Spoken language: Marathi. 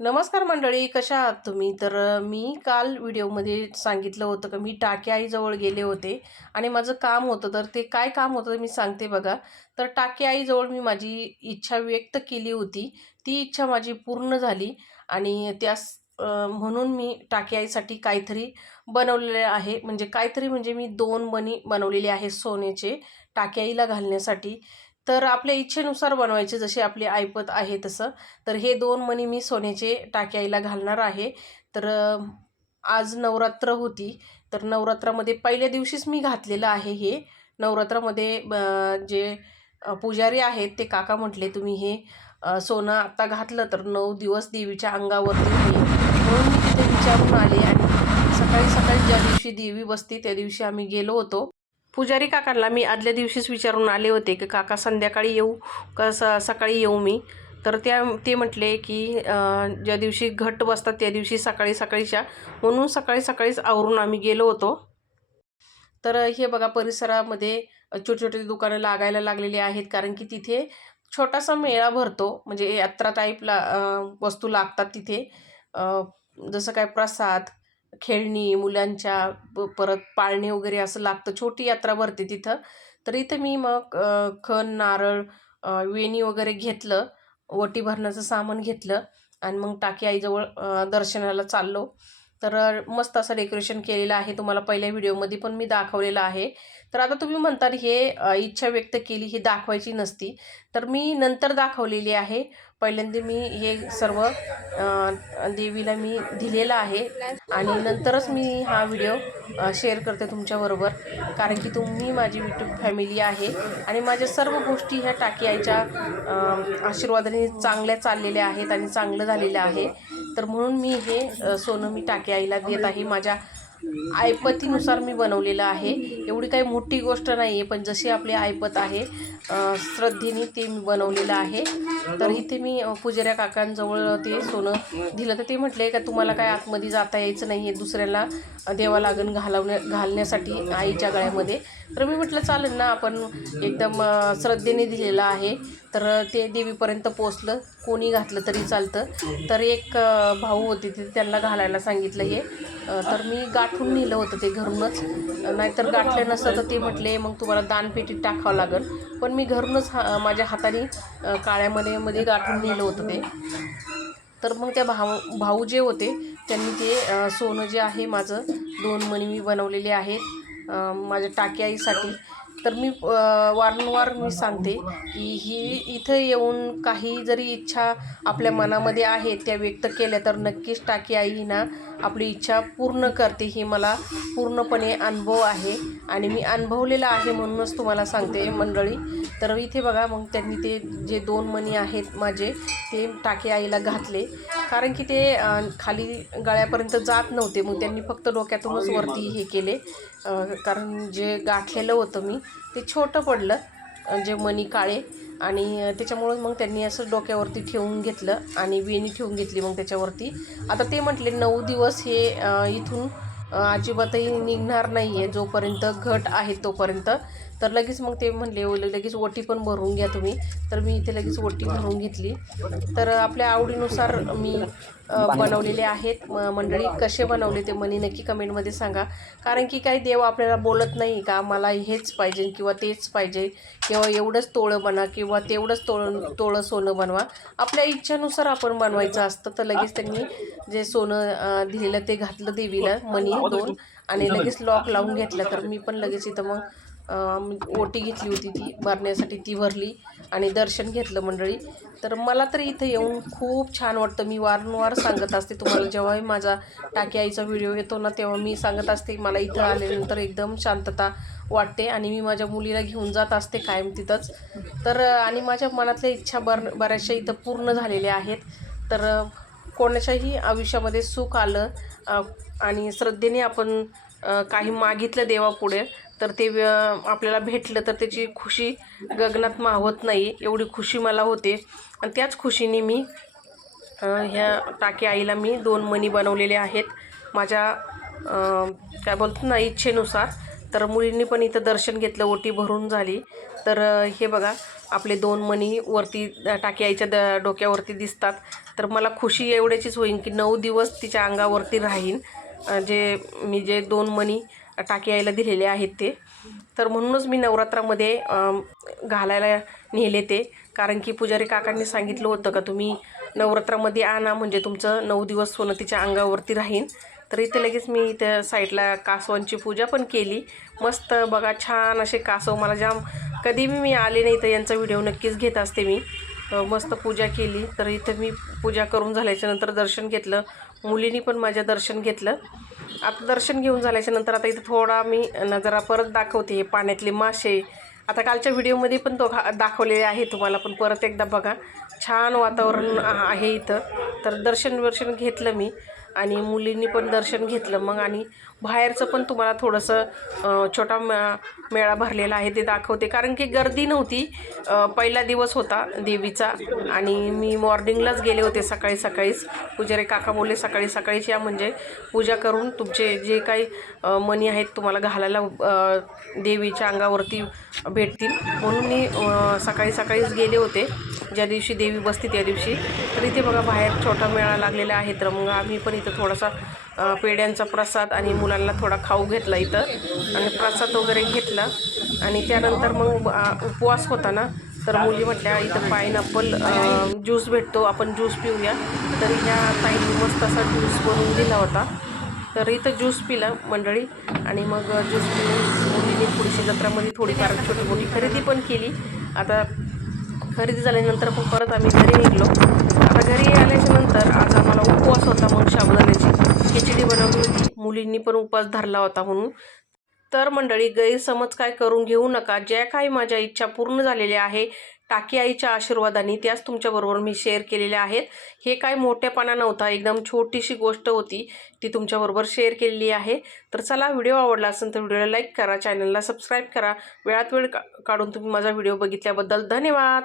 नमस्कार मंडळी कशा आहात तुम्ही? तर मी काल व्हिडिओमध्ये सांगितलं होतं का मी टाके आईजवळ गेले होते आणि माझं काम होतं. तर ते काय काम होतं ते मी सांगते बघा. तर टाके आईजवळ मी माझी इच्छा व्यक्त केली होती. ती इच्छा माझी पूर्ण झाली आणि त्यास म्हणून मी टाके आईसाठी काहीतरी बनवलेले आहे. म्हणजे काहीतरी म्हणजे मी दोन मणी बनवलेले आहे सोन्याचे टाके आईला घालण्यासाठी. तर आपल्या इच्छेनुसार बनवायचे जसे आपली ऐपत आहे तसं. तर हे दोन मणी मी सोन्याचे टाक्याईला घालणार आहे. तर आज नवरात्र होती. तर नवरात्रामध्ये पहिल्या दिवशीच मी घातलेलं आहे हे. नवरात्रामध्ये जे पुजारी आहेत ते काका म्हटले तुम्ही हे सोनं आत्ता घातलं तर नऊ दिवस देवीच्या अंगावरती होईल म्हणून मी तिथे विचारून आले आणि सकाळी सकाळी ज्या दिवशी देवी बसते त्या दिवशी आम्ही गेलो होतो. पुजारी काकांना मी आदल्या दिवशीच विचारून आले होते की काका संध्याकाळी येऊ का स सकाळी येऊ मी. तर त्या ते म्हटले की ज्या दिवशी घट बसतात त्या दिवशी सकाळी सकाळीच्या. म्हणून सकाळी सकाळीच आवरून आम्ही गेलो होतो. तर हे बघा परिसरामध्ये छोटी छोटी दुकानं लागायला लागलेली आहेत. कारण की तिथे छोटासा मेळा भरतो. म्हणजे यात्रा टाईपला वस्तू लागतात तिथे. जसं काय प्रसाद खेळणी मुलांच्या प- परत पाळणे वगैरे असं लागतं. छोटी यात्रा भरते तिथं. तर इथं मी मग खण नारळ वेणी वगैरे घेतलं. ओटी भरण्याचं सामान घेतलं. आणि मग टाकी आईजवळ दर्शनाला चाललो. तर मस्त असं डेकोरेशन केलेलं आहे. तुम्हाला पहिल्या व्हिडिओमध्ये पण मी दाखवलेलं आहे. तर आता तुम्ही म्हणताल हे इच्छा व्यक्त केली ही दाखवायची नसती. तर मी नंतर दाखवलेली आहे. पहिल्यांदा मी हे सर्व देवीला मी दिलेलं आहे. आणि नंतरच मी हा व्हिडिओ शेअर करते तुमच्याबरोबर कारण की तुम्ही माझी यूट्यूब फॅमिली आहे. आणि माझ्या सर्व गोष्टी ह्या टाकी आईच्या आशीर्वादाने चांगल्या चाललेल्या आहेत आणि चांगलं झालेलं आहे. तर म्हणून मी हे सोनं मी टाकी आईला देत आहे. माझ्या ऐपतीनुसार मी बनवलेलं आहे. एवढी काही मोठी गोष्ट नाही आहे पण जशी आपली ऐपत आहे श्रद्धेने ते मी बनवलेलं आहे. तर इथे मी पुजाऱ्या काकांजवळ ते सोनं दिलं. तर ते म्हटले का तुम्हाला काय आतमध्ये जाता यायचं नाही आहे दुसऱ्याला देवा लागण घालवण्या घालण्यासाठी आईच्या गळ्यामध्ये. तर मी म्हटलं चालेल ना आपण एकदम श्रद्धेने दिलेलं आहे. तर ते देवीपर्यंत पोचलं कोणी घातलं तरी चालतं. तर एक भाऊ होते ते त्यांना घालायला सांगितलं हे. तर मी गाठून नेलं होतं ते घरूनच. नाहीतर गाठलं नसतं तर ते म्हटले मग तुम्हाला दानपेटीत टाकावं लागेल. पण मी घरूनच हा माझ्या हाताने काळ्यामध्ये मध्ये गाठून नेलं होतं ते. तर मग त्या भाऊ भाऊ जे होते त्यांनी ते सोनं जे आहे माझं दोन मणी मी बनवलेले आहेत माझ्या टाक्याईसाठी. तर मी वारंवार मी सांगते की ही इथं येऊन काही जरी इच्छा आपल्या मनामध्ये आहे त्या व्यक्त केल्या तर नक्कीच टाकी आई ना आपली इच्छा पूर्ण करते ही मला पूर्णपणे अनुभव आहे. आणि मी अनुभवलेला आहे म्हणूनच तुम्हाला सांगते मंडळी. तर इथे बघा मग त्यांनी ते जे दोन मणी आहेत माझे ते टाके आईला घातले. कारण की ते खाली गळ्यापर्यंत जात नव्हते. मग त्यांनी फक्त डोक्यातूनच वरती हे केले. कारण जे गाठलेलं होतं मी ते छोटं पडलं जे मणी काळे. आणि त्याच्यामुळं मग त्यांनी असं डोक्यावरती ठेवून घेतलं आणि वेणी ठेवून घेतली मग त्याच्यावरती. आता ते म्हटले नऊ दिवस हे इथून अजिबातही निघणार नाही आहे जोपर्यंत घट आहे तोपर्यंत. तर लगेच मग ते म्हणले लगेच ओटी पण भरून घ्या तुम्ही. तर मी इथे लगेच ओटी भरून घेतली. तर आपल्या आवडीनुसार मी बनवलेले आहेत. म- मंडळी कसे बनवले ते मनी नक्की कमेंटमध्ये सांगा. कारण की काही देव आपल्याला बोलत नाही का मला हेच पाहिजे किंवा तेच पाहिजे किंवा एवढंच तोळं बनवा किंवा तेवढंच तोळं तोळं सोनं बनवा. आपल्या इच्छेनुसार आपण बनवायचं असतं. तर लगेच त्यांनी जे सोनं दिलेलं ते घातलं देवीला मनी दोन आणि लगेच लॉक लावून घेतलं. तर मी पण लगेच इथं मग ओटी घेतली होती ती भरण्यासाठी ती भरली आणि दर्शन घेतलं मंडळी. तर मला तर इथं येऊन खूप छान वाटतं. मी वारंवार सांगत असते तुम्हाला जेव्हाही माझा टाकी आईचा व्हिडिओ येतो ना तेव्हा मी सांगत असते मला इथं आल्यानंतर एकदम शांतता वाटते आणि मी माझ्या मुलीला घेऊन जात असते कायम तिथंच. तर आणि माझ्या मनातल्या इच्छा बर बऱ्याचशा इथं पूर्ण झालेल्या आहेत. तर कोणाच्याही आयुष्यामध्ये सुख आलं आणि श्रद्धेने आपण काही मागितलं देवापुढे तर ते व्य- आपल्याला भेटलं तर त्याची खुशी गगनात मावत नाही एवढी खुशी मला होते. आणि त्याच खुशीने मी ह्या टाकी आईला मी दोन मणी बनवलेले आहेत. माझ्या काय बोलतो ना इच्छेनुसार. तर मुलींनी पण इथं दर्शन घेतलं ओटी भरून झाली. तर हे बघा आपले दोन मणी वरती टाकी आईच्या द डोक्यावरती दिसतात. तर मला खुशी एवढ्याचीच होईन की नऊ दिवस तिच्या अंगावरती राहीन. जे मी जे दोन मणी टाकी यायला दिलेले आहेत ते. तर म्हणूनच मी नवरात्रामध्ये घालायला नेले ते. कारण की पुजारी काकांनी सांगितलं होतं का तुम्ही नवरात्रामध्ये आणा म्हणजे तुमचं नऊ दिवस सोनं तिच्या अंगावरती राहीन. तर इथे लगेच मी इथं साईडला कासवांची पूजा पण केली. मस्त बघा छान असे कासव. मला जाम कधी मी आले नाही तर यांचा व्हिडिओ नक्कीच घेत असते मी. मस्त पूजा केली. तर इथं मी पूजा करून झाल्याच्यानंतर दर्शन घेतलं. मुलींनी पण माझ्या दर्शन घेतलं. आता दर्शन घेऊन झाल्याच्यानंतर आता इथं थोडा मी नजरा परत दाखवते पाण्यातले मासे. आता कालच्या व्हिडिओमध्ये पण तो दाखवलेले आहे तुम्हाला पण परत एकदा बघा. छान वातावरण आहे इथं. तर दर्शन वर्शन घेतलं मी आणि मुलींनी पण दर्शन घेतलं मग आणि बाहेरचं पण तुम्हाला थोडंसं छोटा मे मेळा भरलेला आहे ते दाखवते. कारण की गर्दी नव्हती. पहिला दिवस होता देवीचा आणि मी मॉर्निंगलाच गेले होते सकाळी सकाळीच. पुजारी काका बोलले सकाळी सकाळीच या म्हणजे पूजा करून तुमचे जे काही मनी आहेत तुम्हाला घालायला देवीच्या अंगावरती भेटतील. म्हणून मी सकाळी सकाळीच गेले होते. ज्या दिवशी देवी बसते त्या दिवशी. तर इथे बघा बाहेर छोटा मेळा लागलेला आहे. तर मग आम्ही पण इथं थोडासा पेढ्यांचा प्रसाद आणि मुलांना थोडा खाऊ घेतला इथं. आणि प्रसाद वगैरे घेतला. आणि त्यानंतर मग उपवास होता ना तर मुली म्हटल्या इथं पायनॅपल ज्यूस भेटतो आपण ज्यूस पिऊया. तर ह्या ताईंनी मस्त असा ज्यूस बनवून दिला होता. तर इथं ज्यूस पिला मंडळी. आणि मग ज्यूस पिऊन मुलीने थोडीशी जत्रामध्ये थोडीफार छोटी मोठी खरेदी पण केली. आता खरेदी झाल्यानंतर पण परत आम्ही घरी निघलो. आता घरी आल्याच्यानंतर आज आम्हाला मुलींनी पण उपवास धरला होता म्हणून. तर मंडळी गैरसमज काय करून घेऊ नका. ज्या काही माझ्या इच्छा पूर्ण झालेल्या आहे टाकी आईच्या आशीर्वादाने त्याच तुमच्याबरोबर मी शेअर केलेल्या आहेत. हे काय मोठेपणा नव्हता एकदम छोटीशी गोष्ट होती. ती तुमच्याबरोबर शेअर केलेली आहे. तर चला व्हिडिओ आवडला असेल तर व्हिडिओला लाईक करा चॅनलला सबस्क्राईब करा. वेळात वेळ का काढून तुम्ही माझा व्हिडिओ बघितल्याबद्दल धन्यवाद!